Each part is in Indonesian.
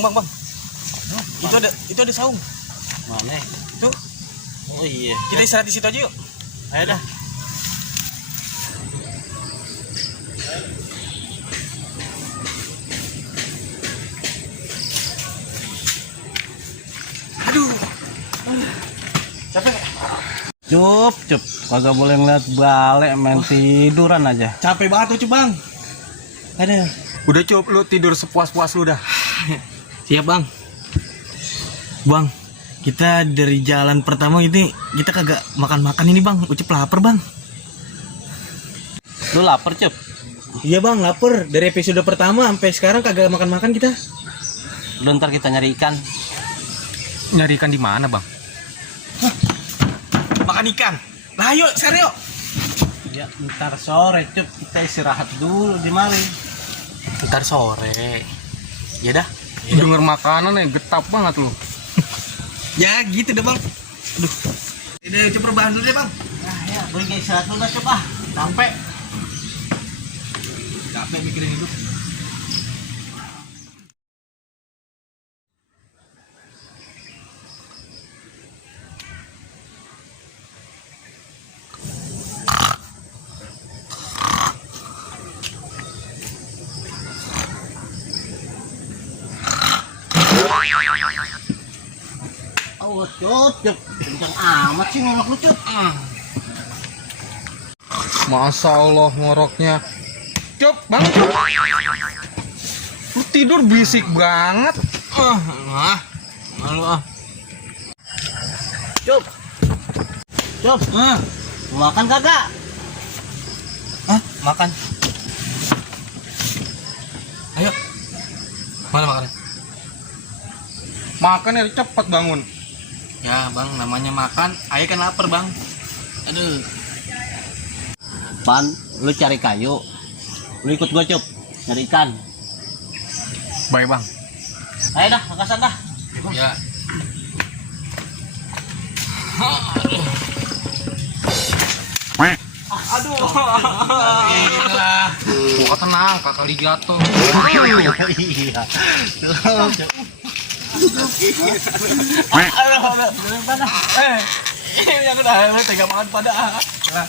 Bang. Itu ada saung. Mana? Tuh. Oh iya. Kita istirahat di situ aja yuk. Ayo dah. Aduh. Capek. Cup. Kagak boleh ngeliat balik, main tiduran aja. Capek banget tuh, Bang. Ada. Udah Cup, lu tidur sepuas-puas lu dah. Siap bang. Bang, kita dari jalan pertama ini kita kagak makan ini bang. Ucup lapar bang. Lu lapar Cup? Iya bang, lapar. Dari episode pertama sampai sekarang kagak makan kita. Lu ntar kita nyari ikan. Nyari ikan di mana, Bang? Makan ikan. Lah yuk, sekarang yuk. Ya ntar sore Cup, kita istirahat dulu di mari. Ntar sore. Ya dah. Denger makanan ya getap banget lu. Ya gitu deh bang. Aduh. Udah coba rebahan dulu deh bang. Nah ya, gue istirahat dulu dah Cup ah. Sampai. Capek mikirin hidup. Oh Cup, kenceng amat sih ngorok lu Cup. Masa Allah ngoroknya. Cup, Bang Cup. Lu tidur berisik banget. Malu ah. Cup, makan kagak? Makan. Ayo. Mana makannya? Makan ya cepet bangun. Ya bang, namanya makan. Ayo kan lapar bang. Aduh. Pan, lu cari kayu. Lu ikut gua Cup, nyari ikan. Baik, Bang. Ayo dah, makasan dah. Ya. Aduh. Gua tenang, kakak jatuh. Iya. Yang udah tega banget pada. Nah,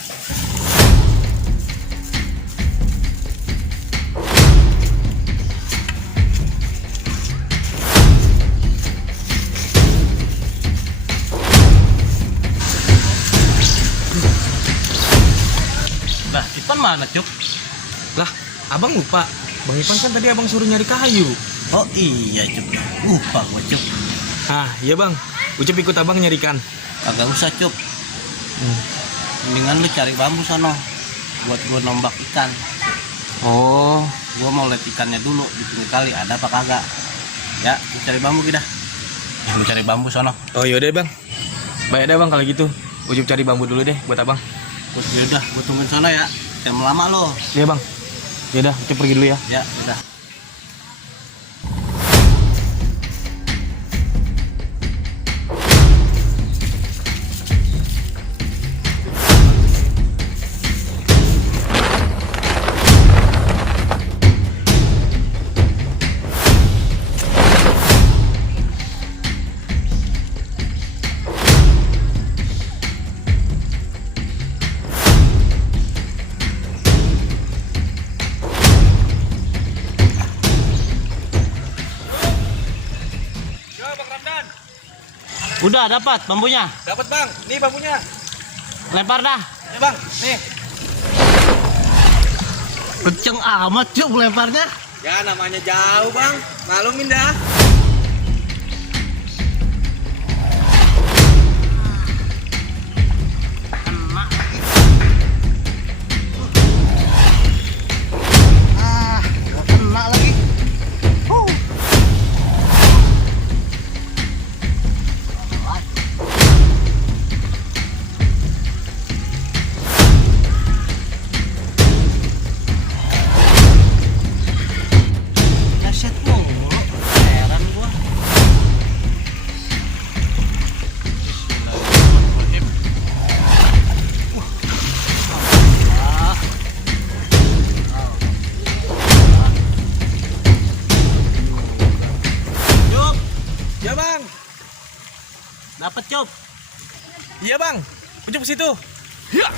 Ipan mana Cup? Lah, abang lupa. Bang Ipan kan tadi abang suruh nyari kayu. Oh iya Cup, lupa gua Cup. Iya bang. Ucup ikut abang nyarikan. Kagak usah Cup. Mendingan lu cari bambu sono buat gua nombak ikan. Oh, Gua mau lihat ikannya dulu di pinggir kali ada apa kagak. Ya, lu cari bambu kita. Lu cari bambu sono. oh yaudah bang. Baik deh bang kalau gitu. Ucup cari bambu dulu deh buat abang. Terus yaudah, gua tungguin sono ya. Jangan lama lo. Iya bang. Yaudah, Ucup pergi dulu ya. Ya, udah. Udah dapat bambunya. Dapat bang. Nih bambunya. Lempar dah. Ya bang. Nih. Kenceng amat Cup lemparnya. Ya namanya jauh bang. Maklumin dah. Kena lagi. Kaset mulu. Dapat, Cop. Iya bang, Ucup ke situ. Ya.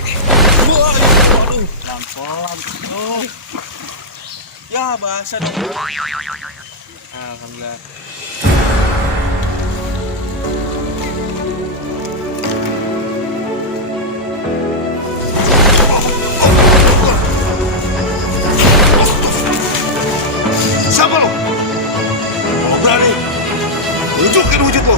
Waduh. Pelan-pelan. Oh. Ya basah dong. Alhamdulillah. Siapa lo? Kalau berani, tunjukin wujud lo.